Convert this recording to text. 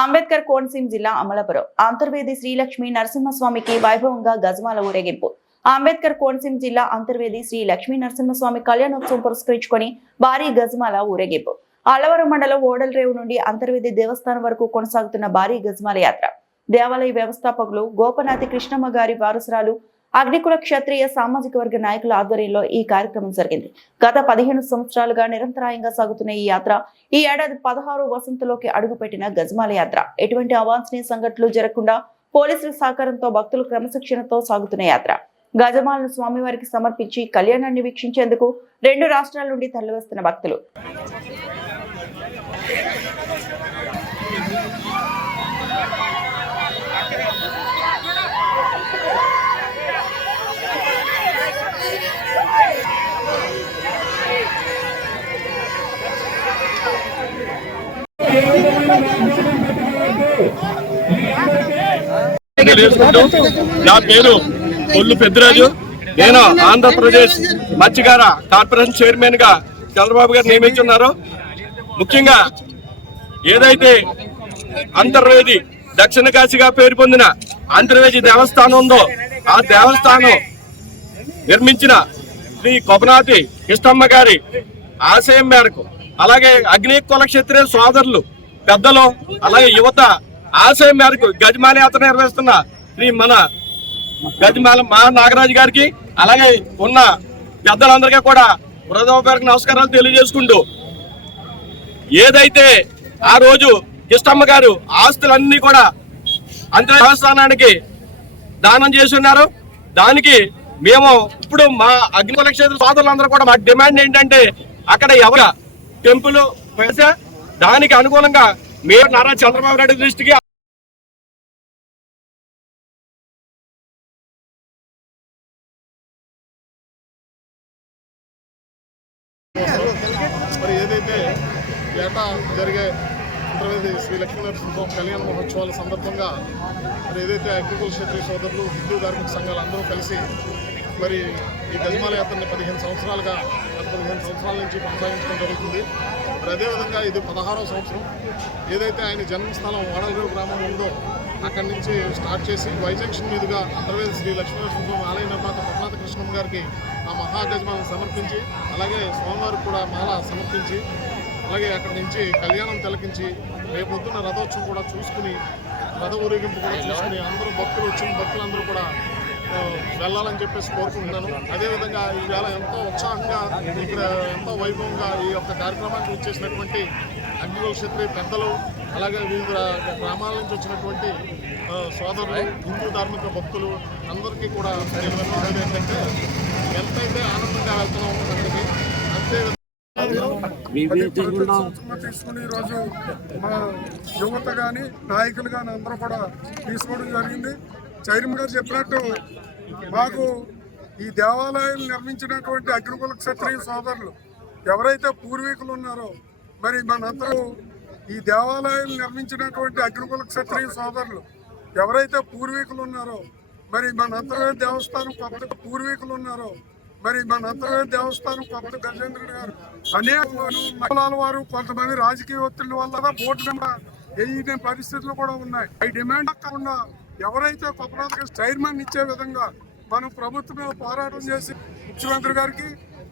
అంబేద్కర్ కోనసీమ జిల్లా అమలాపురం. అంతర్వేది శ్రీలక్ష్మి నరసింహస్వామికి వైభవంగా గజమాల ఊరేగింపు. అంబేద్కర్ కోనసీమ జిల్లా అంతర్వేది శ్రీ లక్ష్మీ నరసింహస్వామి కళ్యాణోత్సవం పురస్కరించుకొని భారీ గజమాల ఊరేగింపు. అల్లవరం మండలం ఓడలరేవు నుండి అంతర్వేది దేవస్థానం వరకు కొనసాగుతున్న భారీ గజమాల యాత్ర. దేవాలయ వ్యవస్థాపకులు గోపనాథి కృష్ణమ్మ గారి వారసురాలు అగ్నికుల క్షత్రియ సామాజిక వర్గ నాయకుల ఆధ్వర్యంలో ఈ కార్యక్రమం జరిగింది. గత పదిహేను సంవత్సరాలుగా నిరంతరాయంగా సాగుతున్న ఈ యాత్ర ఈ ఏడాది పదహారు వసంతలోకి అడుగుపెట్టిన గజమాల యాత్ర. ఎటువంటి అవాంఛనీయ సంఘటనలు జరగకుండా పోలీసుల సహకారంతో భక్తులు క్రమశిక్షణతో సాగుతున్న యాత్ర. గజమాలను స్వామివారికి సమర్పించి కళ్యాణాన్ని వీక్షించేందుకు రెండు రాష్ట్రాల నుండి తరలివస్తున్న భక్తులు. నా పేరు కొల్లు పెద్దరాజు. నేను ఆంధ్రప్రదేశ్ మత్స్యకార కార్పొరేషన్ చైర్మన్గా చంద్రబాబు గారు నియమించున్నారు. ముఖ్యంగా ఏదైతే అంతర్వేది దక్షిణ కాశీగా పేరు పొందిన అంతర్వేది దేవస్థానం ఉందో ఆ దేవస్థానం నిర్మించిన శ్రీ కొపనాథి కృష్ణమ్మ గారి ఆశయం మేరకు అలాగే అగ్ని కులక్షత్రియ సోదరులు పెద్దలు అలాగే యువత ఆశయం మేరకు గజమాల యాత్ర నిర్వహిస్తున్న శ్రీ మన గజమాల మా నాగరాజు గారికి అలాగే ఉన్న పెద్దలందరికీ కూడా హృదయపూర్వక నమస్కారాలు తెలియజేసుకుంటూ ఏదైతే ఆ రోజు కిష్టమ్మ గారు ఆస్తులన్నీ కూడా అంతర్స్థానానికి దానం చేసి ఉన్నారు. దానికి మేము ఇప్పుడు మా అగ్నికుల క్షేత్ర సోదరులందరూ కూడా మా డిమాండ్ ఏంటంటే అక్కడ ఎవరు టెంపుల్ దానికి అనుకూలంగా మేయర్ నారా చంద్రబాబు నాయుడు దృష్టికి మరి ఏదైతే ఏటా జరిగే ఆంధ్రప్రదేశ్ శ్రీ లక్ష్మీనరసింహం కళ్యాణ మహోత్సవాల సందర్భంగా మరి ఏదైతే అగ్రికల్చర్ సోదరులు హిందూ ధార్మిక సంఘాలు అందరూ కలిసి మరి ఈ గజమాల యాత్రని పదిహేను సంవత్సరాలుగా గత పదిహేను సంవత్సరాల నుంచి కొనసాగించడం జరుగుతుంది. మరి అదేవిధంగా ఇది పదహారవ సంవత్సరం. ఏదైతే ఆయన జన్మస్థలం వాడలరేవు గ్రామం ఉందో అక్కడి నుంచి స్టార్ట్ చేసి వైజంక్షన్ మీదుగా ఆంధ్రప్రదేశ్ శ్రీ లక్ష్మీనరసింహం ఆలయ నిర్మాత పద్మాత కృష్ణం గారికి ఆ మహాగజమాలను సమర్పించి అలాగే స్వామివారికి కూడా మాల సమర్పించి అలాగే అక్కడి నుంచి కళ్యాణం తిలకించి రేపొద్దున రథోత్సవం కూడా చూసుకుని రథ ఊరేగింపు కూడా చూసుకుని అందరూ భక్తులు వచ్చిన భక్తులందరూ కూడా వెళ్ళాలని చెప్పేసి కోరుకుంటున్నాను. అదేవిధంగా ఈవేళ ఎంతో ఉత్సాహంగా ఇక్కడ ఎంతో వైభవంగా ఈ యొక్క కార్యక్రమానికి వచ్చేసినటువంటి అగ్నికుల క్షత్రియ పెద్దలు అలాగే వివిధ గ్రామాల నుంచి వచ్చినటువంటి సోదరులు హిందూ ధార్మిక భక్తులు అందరికీ కూడా నేను ఏంటంటే ఎంతైతే ఆనందంగా వెళ్తున్నామో అక్కడికి అంతే తీసుకుని ఈరోజు మన యువత కానీ నాయకులు కానీ అందరూ కూడా తీసుకోవడం జరిగింది. చైర్మన్ గారు చెప్పినట్టు మాకు ఈ దేవాలయాలు నిర్మించినటువంటి అగ్నికుల క్షత్రియ సోదరులు ఎవరైతే పూర్వీకులు ఉన్నారో మరి మనందరూ ఈ దేవాలయాలు నిర్మించినటువంటి అగ్నికుల క్షత్రియ సోదరులు ఎవరైతే పూర్వీకులు ఉన్నారో మరి మన దేవస్థానం కొత్త పూర్వీకులు ఉన్నారో మరి మన దేవస్థానం కొత్త గజేంద్రుడు గారు అనేక మహిళల వారు కొంతమంది రాజకీయ ఒత్తిడి వల్ల బోర్డు నెంబర్ వేయని పరిస్థితులు కూడా ఉన్నాయి. ఈ డిమాండ్ కాకుండా ఎవరైతే కొత్తగా చైర్మన్ ఇచ్చే విధంగా మనం ప్రభుత్వం పోరాటం చేసి ముఖ్యమంత్రి గారికి